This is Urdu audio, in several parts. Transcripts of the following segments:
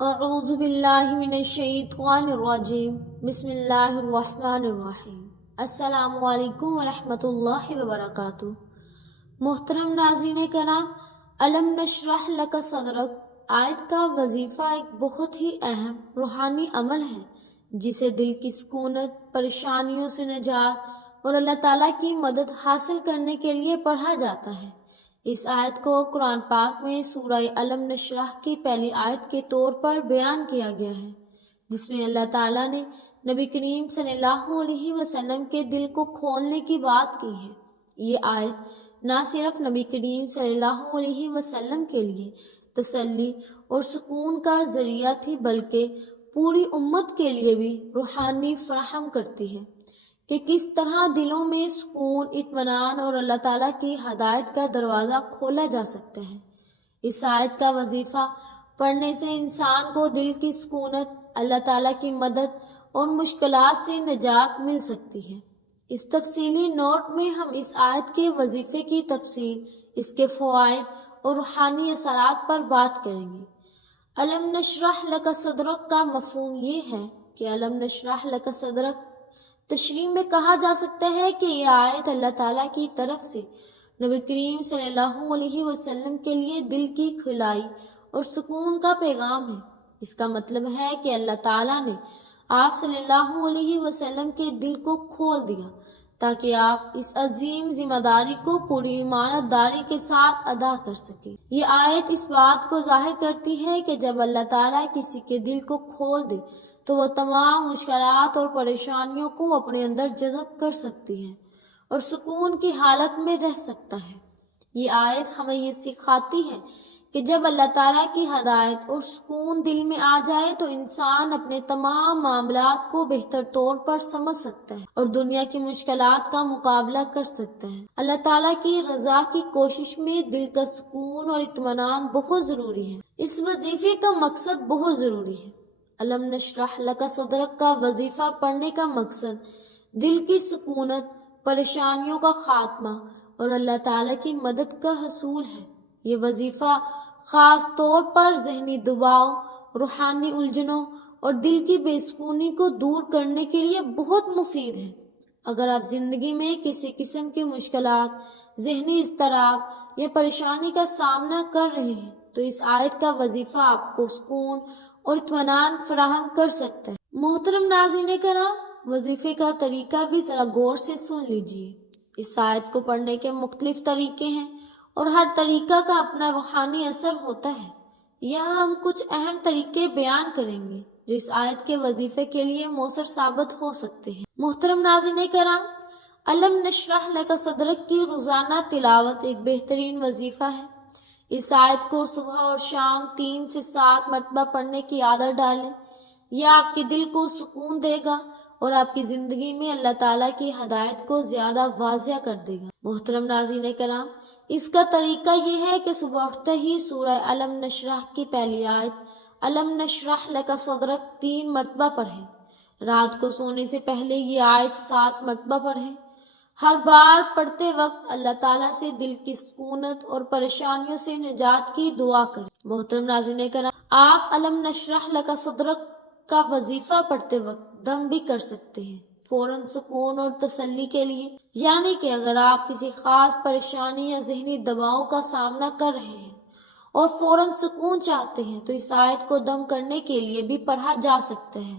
اعوذ باللہ من الشیطان الرجیم بسم اللہ الرحمن الرحیم۔ السلام علیکم ورحمۃ اللہ وبرکاتہ۔ محترم ناظرین کرام، الم نشرح لک صدرک آیت کا وظیفہ ایک بہت ہی اہم روحانی عمل ہے جسے دل کی سکونت، پریشانیوں سے نجات اور اللہ تعالیٰ کی مدد حاصل کرنے کے لیے پڑھا جاتا ہے۔ اس آیت کو قرآن پاک میں سورہ الم نشرح کی پہلی آیت کے طور پر بیان کیا گیا ہے، جس میں اللہ تعالیٰ نے نبی کریم صلی اللہ علیہ وسلم کے دل کو کھولنے کی بات کی ہے۔ یہ آیت نہ صرف نبی کریم صلی اللہ علیہ وسلم کے لیے تسلی اور سکون کا ذریعہ تھی بلکہ پوری امت کے لیے بھی روحانی فراہم کرتی ہے کہ کس طرح دلوں میں سکون، اطمینان اور اللہ تعالیٰ کی ہدایت کا دروازہ کھولا جا سکتا ہے۔ اس آیت کا وظیفہ پڑھنے سے انسان کو دل کی سکونت، اللہ تعالیٰ کی مدد اور مشکلات سے نجات مل سکتی ہے۔ اس تفصیلی نوٹ میں ہم اس آیت کے وظیفے کی تفصیل، اس کے فوائد اور روحانی اثرات پر بات کریں گے۔ الم نشرح لک صدرک کا مفہوم یہ ہے کہ الم نشرح لک صدرک تشریح میں کہا جا سکتا ہے کہ یہ آیت اللہ تعالیٰ کی طرف سے نبی کریم صلی اللہ علیہ وسلم کے لیے دل کی کھلائی اور سکون کا پیغام ہے۔ اس کا مطلب ہے کہ اللہ تعالیٰ نے آپ صلی اللہ علیہ وسلم کے دل کو کھول دیا تاکہ آپ اس عظیم ذمہ داری کو پوری ایمانت داری کے ساتھ ادا کر سکیں۔ یہ آیت اس بات کو ظاہر کرتی ہے کہ جب اللہ تعالیٰ کسی کے دل کو کھول دے تو وہ تمام مشکلات اور پریشانیوں کو اپنے اندر جذب کر سکتی ہے اور سکون کی حالت میں رہ سکتا ہے۔ یہ آیت ہمیں یہ سکھاتی ہے کہ جب اللہ تعالیٰ کی ہدایت اور سکون دل میں آ جائے تو انسان اپنے تمام معاملات کو بہتر طور پر سمجھ سکتا ہے اور دنیا کی مشکلات کا مقابلہ کر سکتا ہے۔ اللہ تعالیٰ کی رضا کی کوشش میں دل کا سکون اور اطمینان بہت ضروری ہے۔ اس وظیفے کا مقصد بہت ضروری ہے۔ الم نشرح لک صدرک کا وظیفہ پڑھنے کا مقصد دل کی سکونت، پریشانیوں کا خاتمہ اور اللہ تعالیٰ کی مدد کا حصول ہے۔ یہ وظیفہ خاص طور پر ذہنی دباؤ، روحانی الجھنوں اور دل کی بے سکونی کو دور کرنے کے لیے بہت مفید ہے۔ اگر آپ زندگی میں کسی قسم کی مشکلات، ذہنی اضطراب یا پریشانی کا سامنا کر رہے ہیں تو اس آیت کا وظیفہ آپ کو سکون اور اطمینان فراہم کر سکتا ہے۔ محترم ناظرین کرام، وظیفے کا طریقہ بھی ذرا غور سے سن لیجیے۔ اس آیت کو پڑھنے کے مختلف طریقے ہیں اور ہر طریقہ کا اپنا روحانی اثر ہوتا ہے۔ یہاں ہم کچھ اہم طریقے بیان کریں گے جو اس آیت کے وظیفے کے لیے مؤثر ثابت ہو سکتے ہیں۔ محترم ناظرین کرام، الم نشرح لک صدرک کی روزانہ تلاوت ایک بہترین وظیفہ ہے۔ اس آیت کو صبح اور شام 3 سے 7 مرتبہ پڑھنے کی عادت ڈالیں۔ یہ آپ کے دل کو سکون دے گا اور آپ کی زندگی میں اللہ تعالیٰ کی ہدایت کو زیادہ واضح کر دے گا۔ محترم ناظرین کرام، اس کا طریقہ یہ ہے کہ صبح اٹھتے ہی سورہ الم نشرح کی پہلی آیت الم نشرح لک صدرک 3 مرتبہ پڑھیں۔ رات کو سونے سے پہلے یہ آیت 7 مرتبہ پڑھیں۔ ہر بار پڑھتے وقت اللہ تعالیٰ سے دل کی سکونت اور پریشانیوں سے نجات کی دعا کریں۔ محترم ناظرین کرام، آپ الم نشرح لک صدرک کا وظیفہ پڑھتے وقت دم بھی کر سکتے ہیں، فوراً سکون اور تسلی کے لیے۔ یعنی کہ اگر آپ کسی خاص پریشانی یا ذہنی دباؤ کا سامنا کر رہے ہیں اور فوراً سکون چاہتے ہیں تو اس آیت کو دم کرنے کے لیے بھی پڑھا جا سکتا ہے۔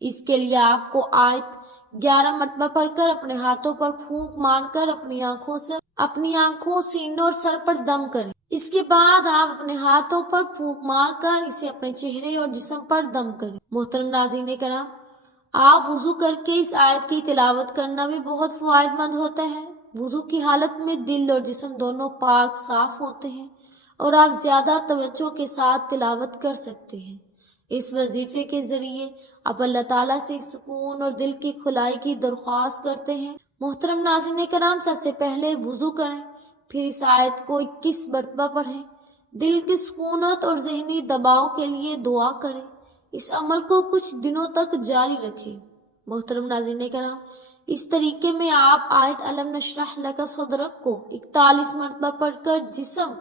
اس کے لیے آپ کو آیت 11 مرتبہ پڑھ کر اپنے ہاتھوں پر پھونک مار کر اپنی آنکھوں، سینوں اور سر پر دم کریں۔ اس کے بعد آپ اپنے ہاتھوں پر پھونک مار کر اسے اپنے چہرے اور جسم پر دم کریں۔ محترم ناظرین کرام، آپ وضو کر کے اس آیت کی تلاوت کرنا بھی بہت فائدہ مند ہوتا ہے۔ وضو کی حالت میں دل اور جسم دونوں پاک صاف ہوتے ہیں اور آپ زیادہ توجہ کے ساتھ تلاوت کر سکتے ہیں۔ اس وظیفے کے ذریعے آپ اللہ تعالیٰ سے سکون اور دل کی کھلائی کی درخواست کرتے ہیں۔ محترم ناظرین کرام، سب سے پہلے وضو کریں، پھر اس آیت کو 21 مرتبہ پڑھیں۔ دل کی سکونت اور ذہنی دباؤ کے لیے دعا کریں۔ اس عمل کو کچھ دنوں تک جاری رکھیں۔ محترم ناظرین کرام، اس طریقے میں آپ آیت الم نشرح لک صدرک کو 41 مرتبہ پڑھ کر جسم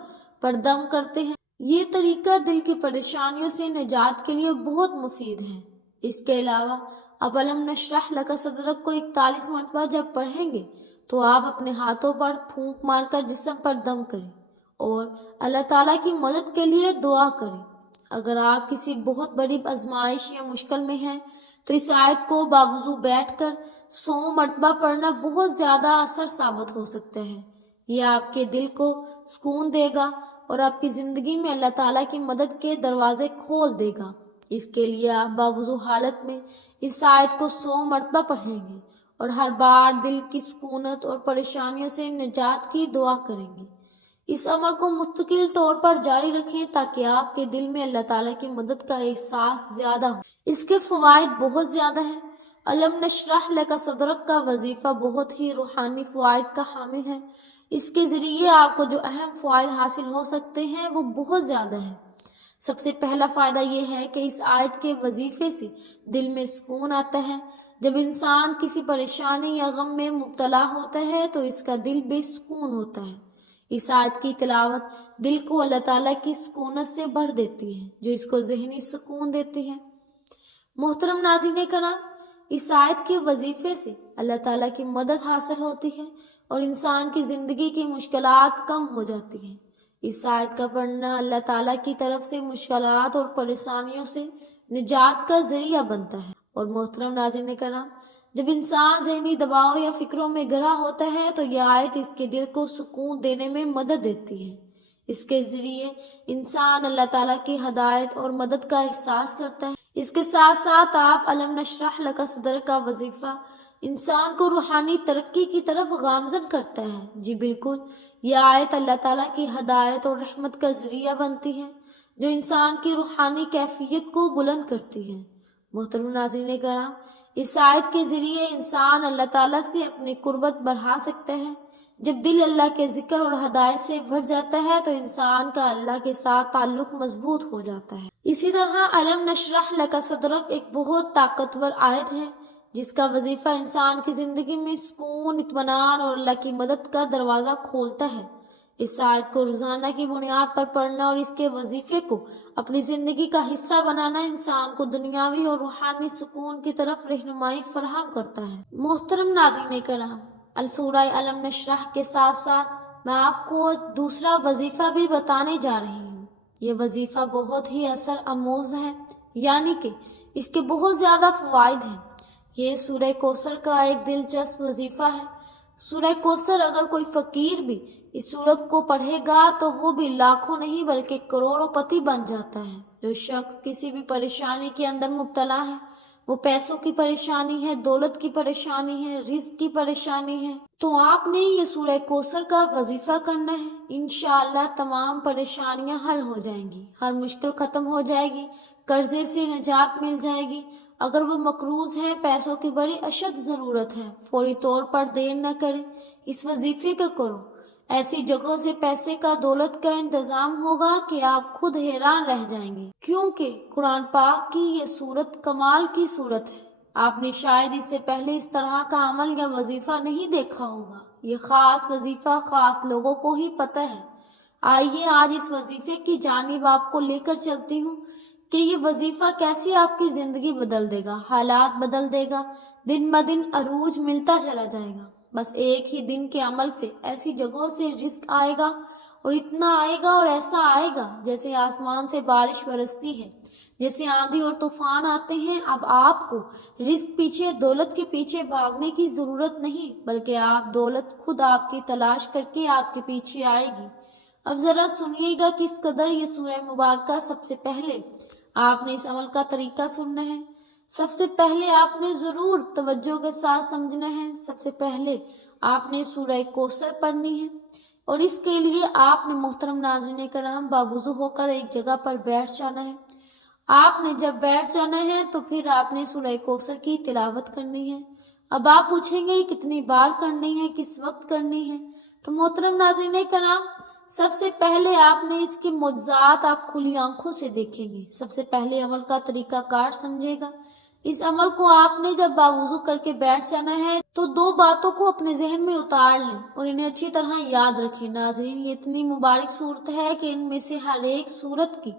پر دم کرتے ہیں۔ یہ طریقہ دل کی پریشانیوں سے نجات کے لیے بہت مفید ہے۔ اس کے علاوہ آپ الم نشرح لک صدرک کو 41 مرتبہ جب پڑھیں گے تو آپ اپنے ہاتھوں پر پھونک مار کر جسم پر دم کریں اور اللہ تعالیٰ کی مدد کے لیے دعا کریں۔ اگر آپ کسی بہت بڑی آزمائش یا مشکل میں ہیں تو اس آیت کو باوضو بیٹھ کر 100 مرتبہ پڑھنا بہت زیادہ اثر ثابت ہو سکتا ہے۔ یہ آپ کے دل کو سکون دے گا اور آپ کی زندگی میں اللہ تعالیٰ کی مدد کے دروازے کھول دے گا۔ اس کے لیے آپ باوضو حالت میں اس آیت کو 100 مرتبہ پڑھیں گے اور ہر بار دل کی سکونت اور پریشانیوں سے نجات کی دعا کریں گے۔ اس عمل کو مستقل طور پر جاری رکھیں تاکہ آپ کے دل میں اللہ تعالیٰ کی مدد کا احساس زیادہ ہو۔ اس کے فوائد بہت زیادہ ہیں۔ الم نشرح لک صدرک کا وظیفہ بہت ہی روحانی فوائد کا حامل ہے۔ اس کے ذریعے آپ کو جو اہم فوائد حاصل ہو سکتے ہیں وہ بہت زیادہ ہیں۔ سب سے پہلا فائدہ یہ ہے کہ اس آیت کے وظیفے سے دل میں سکون آتا ہے۔ جب انسان کسی پریشانی یا غم میں مبتلا ہوتا ہے تو اس کا دل بے سکون ہوتا ہے۔ اس آیت کی تلاوت دل کو اللہ تعالیٰ کی سکونت سے بھر دیتی ہے جو اس کو ذہنی سکون دیتی ہے۔ محترم ناظرین کرام، اس آیت کے وظیفے سے اللہ تعالیٰ کی مدد حاصل ہوتی ہے اور انسان کی زندگی کی مشکلات کم ہو جاتی ہیں۔ اس آیت کا پڑھنا اللہ تعالیٰ کی طرف سے مشکلات اور پریشانیوں سے نجات کا ذریعہ بنتا ہے۔ اور محترم ناظرین کرام، جب انسان ذہنی دباؤ یا فکروں میں گھرا ہوتا ہے تو یہ آیت اس کے دل کو سکون دینے میں مدد دیتی ہے۔ اس کے ذریعے انسان اللہ تعالیٰ کی ہدایت اور مدد کا احساس کرتا ہے۔ اس کے ساتھ ساتھ آپ الم نشرح لک صدرک کا وظیفہ انسان کو روحانی ترقی کی طرف گامزن کرتا ہے۔ جی بالکل، یہ آیت اللہ تعالیٰ کی ہدایت اور رحمت کا ذریعہ بنتی ہے جو انسان کی روحانی کیفیت کو بلند کرتی ہے۔ محترم ناظرین کرام، اس آیت کے ذریعے انسان اللہ تعالیٰ سے اپنی قربت بڑھا سکتا ہے۔ جب دل اللہ کے ذکر اور ہدایت سے بھر جاتا ہے تو انسان کا اللہ کے ساتھ تعلق مضبوط ہو جاتا ہے۔ اسی طرح الم نشرح لک صدرک ایک بہت طاقتور آیت ہے جس کا وظیفہ انسان کی زندگی میں سکون، اطمینان اور اللہ کی مدد کا دروازہ کھولتا ہے۔ اس آیت کو روزانہ کی بنیاد پر پڑھنا اور اس کے وظیفے کو اپنی زندگی کا حصہ بنانا انسان کو دنیاوی اور روحانی سکون کی طرف رہنمائی فراہم کرتا ہے۔ محترم ناظرین کرام، سورہ الم نشرح کے ساتھ ساتھ میں آپ کو دوسرا وظیفہ بھی بتانے جا رہی ہوں۔ یہ وظیفہ بہت ہی اثر آموز ہے، یعنی کہ اس کے بہت زیادہ فوائد ہیں۔ یہ سورہ کوثر کا ایک دلچسپ وظیفہ ہے۔ سورہ کوثر اگر کوئی فقیر بھی اس سورت کو پڑھے گا تو وہ بھی لاکھوں نہیں بلکہ کروڑوں پتی بن جاتا ہے۔ جو شخص کسی بھی پریشانی کے اندر مبتلا ہے، وہ پیسوں کی پریشانی ہے، دولت کی پریشانی ہے، رزق کی پریشانی ہے، تو آپ نے یہ سورہ کوثر کا وظیفہ کرنا ہے۔ انشاءاللہ تمام پریشانیاں حل ہو جائیں گی، ہر مشکل ختم ہو جائے گی، قرضے سے نجات مل جائے گی۔ اگر وہ مقروض ہے، پیسوں کی بڑی اشد ضرورت ہے، فوری طور پر دیر نہ کریں، اس وظیفے کا کرو۔ ایسی جگہوں سے پیسے کا، دولت کا انتظام ہوگا کہ آپ خود حیران رہ جائیں گے، کیونکہ قرآن پاک کی یہ سورت کمال کی سورت ہے۔ آپ نے شاید اس سے پہلے اس طرح کا عمل یا وظیفہ نہیں دیکھا ہوگا۔ یہ خاص وظیفہ خاص لوگوں کو ہی پتہ ہے۔ آئیے آج اس وظیفے کی جانب آپ کو لے کر چلتی ہوں کہ یہ وظیفہ کیسے آپ کی زندگی بدل دے گا، حالات بدل دے گا، دن بدن عروج ملتا چلا جائے گا۔ بس ایک ہی دن کے عمل سے ایسی جگہوں سے رزق آئے گا اور اتنا آئے گا اور ایسا آئے گا جیسے آسمان سے بارش برستی ہے، جیسے آندھی اور طوفان آتے ہیں۔ اب آپ کو رزق پیچھے، دولت کے پیچھے بھاگنے کی ضرورت نہیں، بلکہ آپ دولت خود آپ کی تلاش کر کے آپ کے پیچھے آئے گی۔ اب ذرا سنیے گا کس قدر یہ سورہ مبارکہ سب سے پہلے آپ نے اس عمل کا طریقہ سننا ہے۔ سب سے پہلے آپ نے ضرور توجہ کے ساتھ سمجھنا ہے۔ سب سے پہلے آپ نے سورہ کوثر پڑھنی ہے اور اس کے لیے آپ نے محترم ناظرین کرام باوضو ہو کر ایک جگہ پر بیٹھ جانا ہے۔ آپ نے جب بیٹھ جانا ہے تو پھر آپ نے سورہ کوثر کی تلاوت کرنی ہے۔ اب آپ پوچھیں گے کتنی بار کرنی ہے، کس وقت کرنی ہے؟ تو محترم ناظرین کرام، سب سے پہلے آپ نے اس کے معجزات آپ کھلی آنکھوں سے دیکھیں گے۔ سب سے پہلے عمل کا طریقہ کار سمجھے گا۔ اس عمل کو آپ نے جب باوضو کر کے بیٹھ جانا ہے تو 2 باتوں کو اپنے ذہن میں اتار لیں اور انہیں اچھی طرح یاد رکھیں۔ ناظرین، یہ اتنی مبارک صورت ہے کہ ان میں سے ہر ایک صورت کی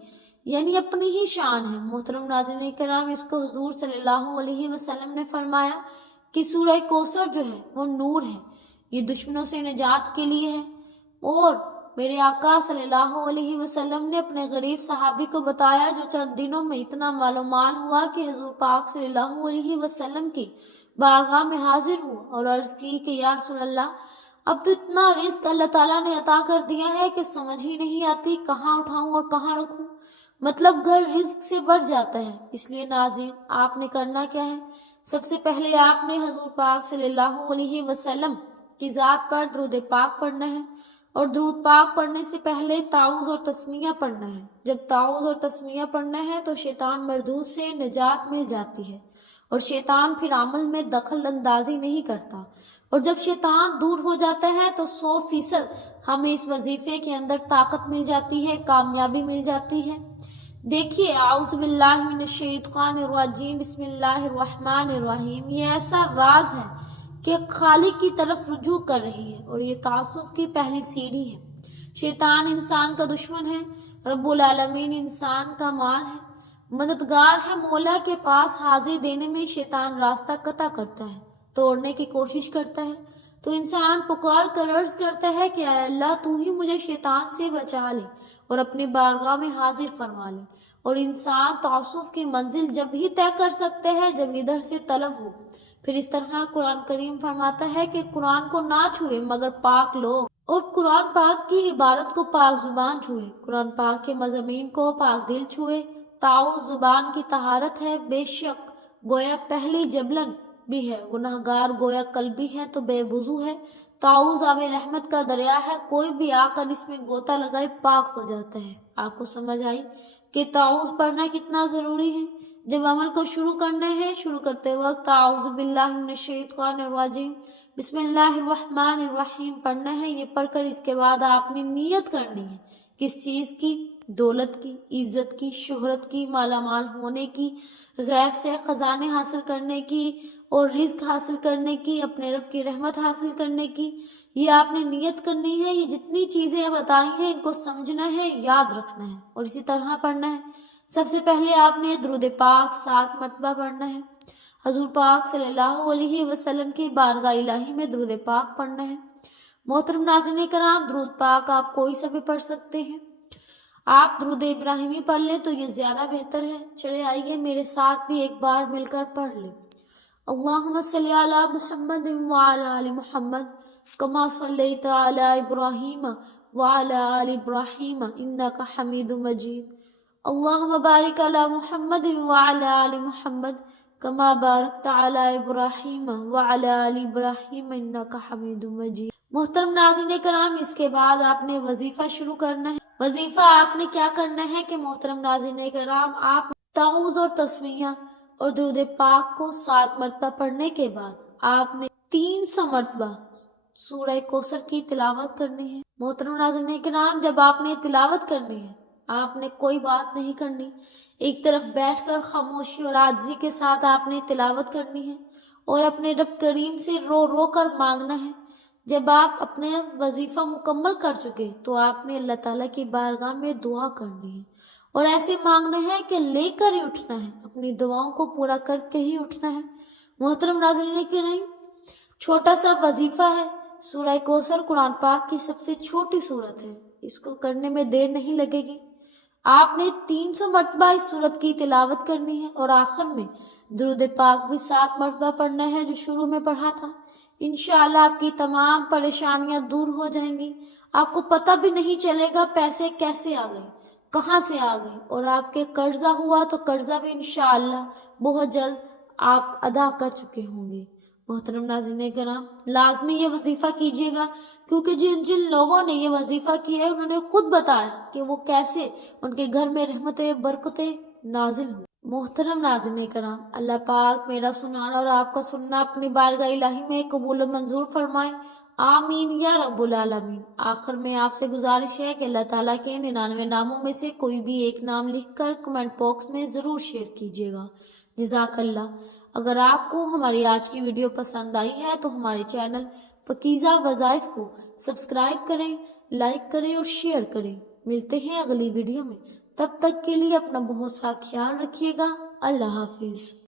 یعنی اپنی ہی شان ہے۔ محترم ناظرین کرام، اس کو حضور صلی اللہ علیہ وسلم نے فرمایا کہ سورہ کوثر جو ہے وہ نور ہے، یہ دشمنوں سے نجات کے لیے ہے۔ اور میرے آقا صلی اللہ علیہ وسلم نے اپنے غریب صحابی کو بتایا جو چند دنوں میں اتنا معلومات ہوا کہ حضور پاک صلی اللہ علیہ وسلم کی بارگاہ میں حاضر ہوا اور عرض کی کہ یا رسول اللہ، اب تو اتنا رزق اللہ تعالیٰ نے عطا کر دیا ہے کہ سمجھ ہی نہیں آتی کہاں اٹھاؤں اور کہاں رکھوں، مطلب گھر رزق سے بڑھ جاتا ہے۔ اس لیے ناظرین، آپ نے کرنا کیا ہے؟ سب سے پہلے آپ نے حضور پاک صلی اللہ علیہ وسلم کی ذات پر درود پاک پڑھنا ہے، اور درود پاک پڑھنے سے پہلے تعوذ اور تسمیہ پڑھنا ہے۔ جب تعوذ اور تسمیہ پڑھنا ہے تو شیطان مردود سے نجات مل جاتی ہے اور شیطان پھر عمل میں دخل اندازی نہیں کرتا، اور جب شیطان دور ہو جاتا ہے تو 100% ہمیں اس وظیفے کے اندر طاقت مل جاتی ہے، کامیابی مل جاتی ہے۔ دیکھیے، اعوذ باللہ من الشیطان الرجیم، بسم اللہ الرحمن الرحیم، یہ ایسا راز ہے کہ خالق کی طرف رجوع کر رہی ہے، اور یہ تعصف کی پہلی سیڑھی ہے۔ شیطان انسان کا دشمن ہے، رب العالمین انسان کا مال ہے، مددگار ہے، مولا کے پاس حاضر دینے میں شیطان راستہ قطع کرتا ہے، توڑنے کی کوشش کرتا ہے، تو انسان پکار کر عرض کرتا ہے کہ اے اللہ، تو ہی مجھے شیطان سے بچا لے اور اپنی بارگاہ میں حاضر فرما لے۔ اور انسان تعصف کی منزل جب ہی طے کر سکتے ہیں جب ادھر سے طلب ہو۔ پھر اس طرح قرآن کریم فرماتا ہے کہ قرآن کو نہ چھوئے مگر پاک لوگ، اور قرآن پاک کی عبارت کو پاک زبان چھوئے، قرآن پاک کے مضامین کو پاک دل چھوئے۔ تعوذ زبان کی طہارت ہے، بے شک گویا پہلی جبلن بھی ہے، گناہگار گویا قلبی ہے تو بے وضو ہے۔ تعوذ آب رحمت کا دریا ہے، کوئی بھی آ کر اس میں غوطہ لگائے پاک ہو جاتا ہے۔ آپ کو سمجھ آئی کہ تعوذ پڑھنا کتنا ضروری ہے؟ جب عمل کو شروع کرنا ہے، شروع کرتے وقت اعوذ باللہ من الشیطان الرجیم، بسم اللہ الرحمن الرحیم پڑھنا ہے۔ یہ پڑھ کر اس کے بعد آپ نے نیت کرنی ہے، کس چیز کی؟ دولت کی، عزت کی، شہرت کی، مالا مال ہونے کی، غیب سے خزانے حاصل کرنے کی اور رزق حاصل کرنے کی، اپنے رب کی رحمت حاصل کرنے کی۔ یہ آپ نے نیت کرنی ہے۔ یہ جتنی چیزیں بتائی ہیں ان کو سمجھنا ہے، یاد رکھنا ہے اور اسی طرح پڑھنا ہے۔ سب سے پہلے آپ نے درود پاک 7 مرتبہ پڑھنا ہے، حضور پاک صلی اللہ علیہ وسلم کی بارگاہ الہی میں درود پاک پڑھنا ہے۔ محترم ناظرین کرام، درود پاک آپ کوئی سا بھی پڑھ سکتے ہیں، آپ درود ابراہیمی پڑھ لیں تو یہ زیادہ بہتر ہے۔ چلے آئیے میرے ساتھ بھی ایک بار مل کر پڑھ لیں۔ اللہم صلی علی محمد وعلی آل محمد کما صلیت علی ابراہیم وعلی آل ابراہیم انک حمید مجید۔ اللہم بارک علی محمد وعلی آل محمد کما بارکت علی ابراہیم وعلی آل ابراہیم انک حمید مجید۔ محترم ناظرین کرام، اس کے بعد آپ نے وظیفہ شروع کرنا ہے۔ وظیفہ آپ نے کیا کرنا ہے کہ محترم ناظرین کرام، آپ تعوذ اور تسمیہ اور درود پاک کو 7 مرتبہ پڑھنے کے بعد آپ نے 300 مرتبہ سورہ کوثر کی تلاوت کرنی ہے۔ محترم ناظرین کرام، جب آپ نے تلاوت کرنی ہے، آپ نے کوئی بات نہیں کرنی، ایک طرف بیٹھ کر خاموشی اور عاجزی کے ساتھ آپ نے تلاوت کرنی ہے اور اپنے رب کریم سے رو رو کر مانگنا ہے۔ جب آپ اپنے وظیفہ مکمل کر چکے تو آپ نے اللہ تعالیٰ کی بارگاہ میں دعا کرنی ہے اور ایسے مانگنا ہے کہ لے کر ہی اٹھنا ہے، اپنی دعاؤں کو پورا کر کے ہی اٹھنا ہے۔ محترم ناظرین کرام، چھوٹا سا وظیفہ ہے، سورہ کوثر قرآن پاک کی سب سے چھوٹی سورت ہے، اس کو کرنے میں دیر نہیں لگے گی۔ آپ نے 300 مرتبہ اس سورت کی تلاوت کرنی ہے اور آخر میں درود پاک بھی 7 مرتبہ پڑھنا ہے جو شروع میں پڑھا تھا۔ انشاءاللہ آپ کی تمام پریشانیاں دور ہو جائیں گی، آپ کو پتہ بھی نہیں چلے گا پیسے کیسے آ گئے، کہاں سے آ گئے، اور آپ کے قرضہ ہوا تو قرضہ بھی انشاءاللہ بہت جلد آپ ادا کر چکے ہوں گے۔ محترم ناظرین کرام، لازمی یہ وظیفہ کیجیے گا، کیونکہ جن لوگوں نے یہ وظیفہ کیا ہے انہوں نے خود بتایا کہ وہ کیسے ان کے گھر میں رحمتیں برکتیں نازل ہوں۔ محترم ناظرین کرام، اللہ پاک میرا سنانا اور آپ کا سننا اپنی بارگاہ الہی میں قبول و منظور فرمائے، آمین یا رب العالمین۔ آخر میں آپ سے گزارش ہے کہ اللہ تعالیٰ کے 99 ناموں میں سے کوئی بھی ایک نام لکھ کر کمنٹ باکس میں ضرور شیئر کیجیے گا۔ جزاک اللہ۔ اگر آپ کو ہماری آج کی ویڈیو پسند آئی ہے تو ہمارے چینل پاکیزہ وظائف کو سبسکرائب کریں، لائک کریں اور شیئر کریں۔ ملتے ہیں اگلی ویڈیو میں، تب تک کے لیے اپنا بہت سا خیال رکھیے گا۔ اللہ حافظ۔